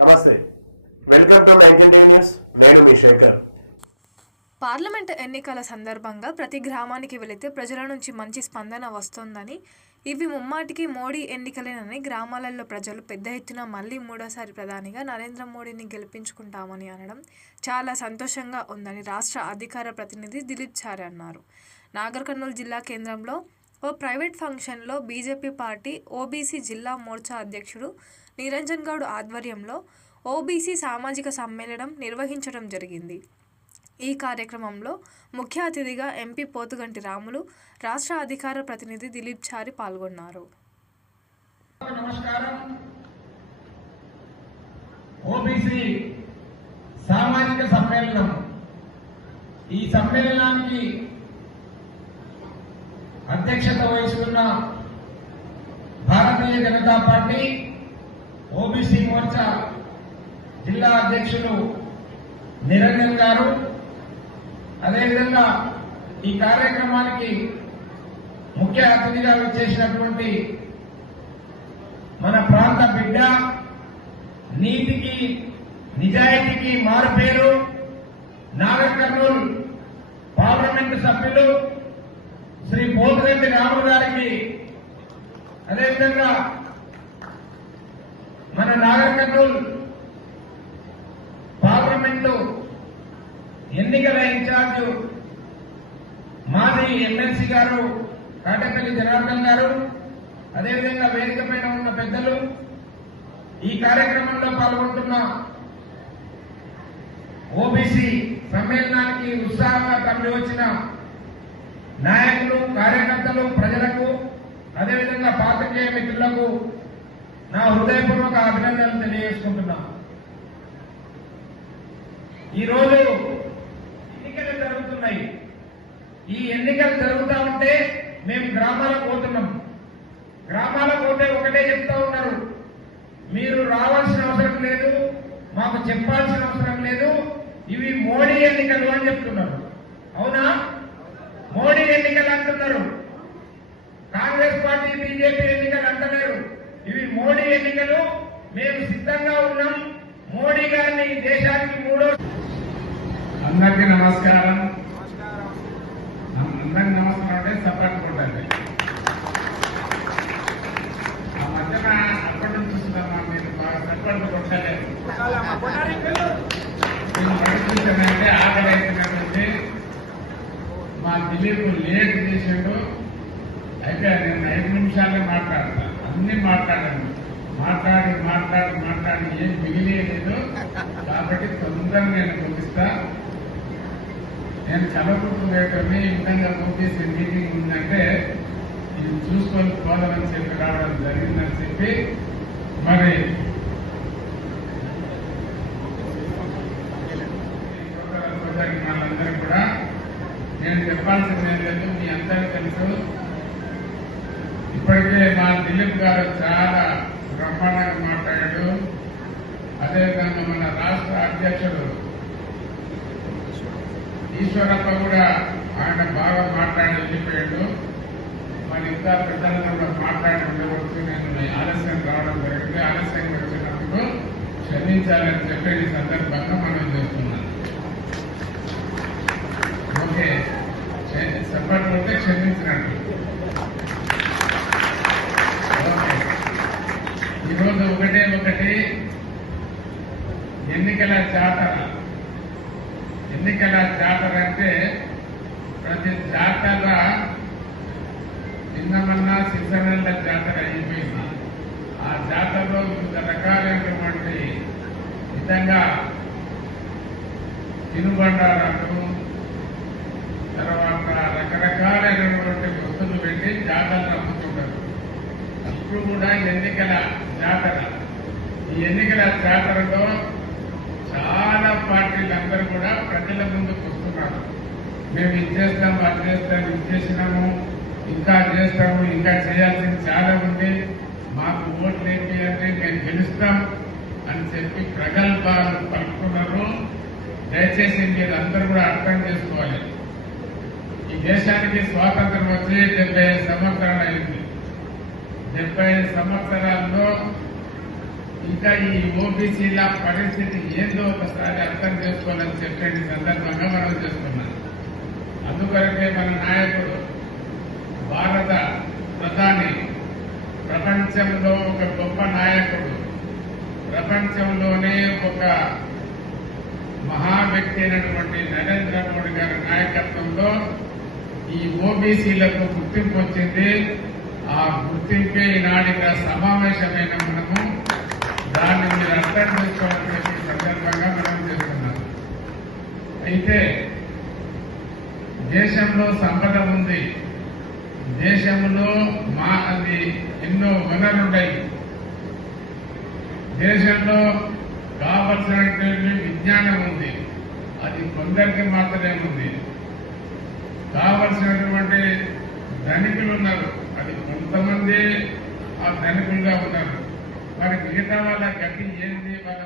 నమస్తే. Welcome to news. నేను మీ శేఖర్. పార్లమెంట్ ఎన్నికల సందర్భంగా ప్రతి గ్రామానికి వెళితే ప్రజల నుంచి మంచి స్పందన వస్తోందని ఇవి ముమ్మాటికి మోడీ ఎన్నికలేనని గ్రామాలలో ప్రజలు పెద్ద ఎత్తున మళ్ళీ మూడోసారి ప్రధానిగా నరేంద్ర మోడీని గెలిపించుకుంటామని అనడం చాలా సంతోషంగా ఉందని రాష్ట్ర అధికార ప్రతినిధి దిలీప్ చారి అన్నారు. నాగర్ కర్నూలు జిల్లా కేంద్రంలో ఓ ప్రైవేట్ ఫంక్షన్లో బీజేపీ పార్టీ ఓబీసీ జిల్లా మోర్చా అధ్యక్షుడు నిరంజన్ గౌడ్ ఆధ్వర్యంలో ఓబీసీ సామాజిక సమ్మేళనం నిర్వహించడం జరిగింది. ఈ కార్యక్రమంలో ముఖ్య అతిథిగా ఎంపీ పోతుగంటి రాములు రాష్ట్ర అధికార ప్రతినిధి దిలీప్ చారి పాల్గొన్నారు. నమస్కారం. ఓబీసీ సామాజిక సమ్మేళనం. ఈ సమ్మేళనానికి అధ్యక్షత వహిస్తున్న భారతీయ జనతా పార్టీ ఓబీసీ మోర్చా జిల్లా అధ్యక్షులు నిరంజన్ గారు. అదేవిధంగా ఈ కార్యక్రమానికి ముఖ్య అతిథిగా వచ్చేసినటువంటి మన ప్రాంత బిడ్డ నీతికి నిజాయితీకి మారుపేరు నాగర్ కర్నూలు పార్లమెంటు సభ్యులు శ్రీ పోతిరెడ్డి రాములు గారికి అదేవిధంగా మన నాగర్ కర్నూలు పార్లమెంటు ఎన్నికల ఇన్ఛార్జ్ మాజీ ఎమ్మెల్సీ గారు కాటపల్లి జనార్దన్ గారు అదేవిధంగా వేదిక పైన ఉన్న పెద్దలు ఈ కార్యక్రమంలో పాల్గొంటున్న ఓబీసీ సమ్మేళనానికి ఉత్సాహంగా తరలి వచ్చిన నాయకులు కార్యకర్తలు ప్రజలకు అదేవిధంగా పాత్రికేయ మిత్రులకు నా హృదయపూర్వక అభినందనలు తెలియజేసుకుంటున్నా. ఈరోజు ఎన్నికలు జరుగుతున్నాయి. ఈ ఎన్నికలు జరుగుతా ఉంటే మేము గ్రామాలకు పోతున్నాం. గ్రామాలకు పోతే ఒకటే చెప్తా ఉన్నారు. మీరు రావాల్సిన అవసరం లేదు మాకు చెప్పాల్సిన అవసరం లేదు. ఇవి మోడీ ఎన్నికలు అని చెప్తున్నారు. అవునా? మోడీ ఎన్నికలు అంటున్నారు. కాంగ్రెస్ పార్టీ బీజేపీ ఎన్నికలు అంటలేరు. ఇవి మోడీ ఎన్నికలు మేము సిద్ధంగా ఉన్నాం. మోడీ గారిని దేశానికి మూడో అందరికీ నమస్కారం అందరికి నమస్కారం అంటే సపరేట్ కొట్టండి ఆ మధ్యన అప్పటి నుంచి చూస్తున్నామా మీరు బాగా సపరేట్ కొట్టలేదు నేను పరిస్థితి ఆకలి అవుతున్నటువంటి మా లేట్ చేసాడు అయితే నేను ఐదు నిమిషాలే మాట్లాడతా. అన్ని మాట్లాడాను మాట్లాడి మాట్లాడి మాట్లాడి ఏం మిగిలేదు కాబట్టి తొందరగా నేను పంపిస్తా నేను చదవకుంటున్నటువంటి ఈ విధంగా ముగిసే మీటింగ్ ఉందంటే ఇది చూసుకొని పోదామని చెప్పి రావడం జరిగిందని చెప్పి మరి వాళ్ళందరూ కూడా నేను చెప్పాల్సింది లేదు మీ అందరికీ తెలుసు. ఇప్పటికే మా దిలీప్ గారు చాలా బ్రహ్మాండంగా మాట్లాడాడు. అదేవిధంగా మన రాష్ట్ర అధ్యక్షుడు ఈశ్వరప్ప కూడా ఆయన బాగా మాట్లాడి వెళ్ళిపోయాడు మరి ఇంకా పెద్దలతో కూడా మాట్లాడి ఉండవచ్చు నేను ఆలస్యం రావడం జరిగింది. ఆలస్యం వచ్చినప్పుడు క్షమించాలని చెప్పి ఈ సందర్భంగా మనం చేస్తున్నాం ఓకే. చెప్పండి క్షమించినట్టు ఈరోజు ఒకటే ఒకటి ఎన్నికల జాతర ఎన్నికల జాతర అంటే ప్రతి జాతర చిన్నమన్నా సిద్ధనల్ల జాతర అయిపోయింది ఆ జాతరలో వివిధ రకాలైనటువంటి విధంగా తినుబండారాలు తర్వాత రకరకాలైనటువంటి వస్తువులు పెట్టి జాతరలు నమ్ముతుంటారు అప్పుడు కూడా ఎన్నికల జాతర. ఈ ఎన్నికల జాతరలో చాలా పార్టీలందరూ కూడా ప్రజల ముందుకు వస్తున్నారు. మేము ఇది చేస్తాము అది చేస్తాము ఇది చేసినాము ఇంకా చేస్తాము ఇంకా చేయాల్సింది చాలా ఉంది. మాకు ఓట్లు ఏంటి అంటే మేము గెలుస్తాం అని చెప్పి ప్రగల్భాలు పలుకున్నారు దయచేసి మీరు అందరూ కూడా అర్థం చేసుకోవాలి. ఈ దేశానికి స్వాతంత్రం వచ్చి డెబ్బై ఐదు సంవత్సరాలు అయింది. డెబ్బై ఐదు సంవత్సరాల్లో ఇంకా ఈ ఓబీసీల పరిస్థితి ఏందో ఒకసారి అర్థం చేసుకోవాలని చెప్పేది సందర్భంగా మనం చేస్తున్నాం అందుకొరకే మన నాయకుడు భారత ప్రధాని ప్రపంచంలో ఒక గొప్ప నాయకుడు ప్రపంచంలోనే ఒక మహా వ్యక్తి అయినటువంటి నరేంద్ర మోడీ గారి నాయకత్వంలో ఈ ఓబీసీలకు గుర్తింపు వచ్చింది. ఆ గుర్తింపే ఈనాడిగా సమావేశమైన మనము. దాన్ని మీరు అర్థం చేసుకోవాలని సందర్భంగా మనం చేస్తున్నాం. అయితే దేశంలో సంపద ఉంది. దేశంలో మా అది ఎన్నో వనరులున్నాయి దేశంలో కావలసినటువంటి విజ్ఞానం ఉంది. అది కొందరికి మాత్రమే ఉంది కావలసినటువంటి ధనికులు ఉన్నారు. అది కొంతమంది ఆ ధనికులుగా ఉన్నారు. మరి మిగతా వాళ్ళ గట్టి ఏంది వాళ్ళ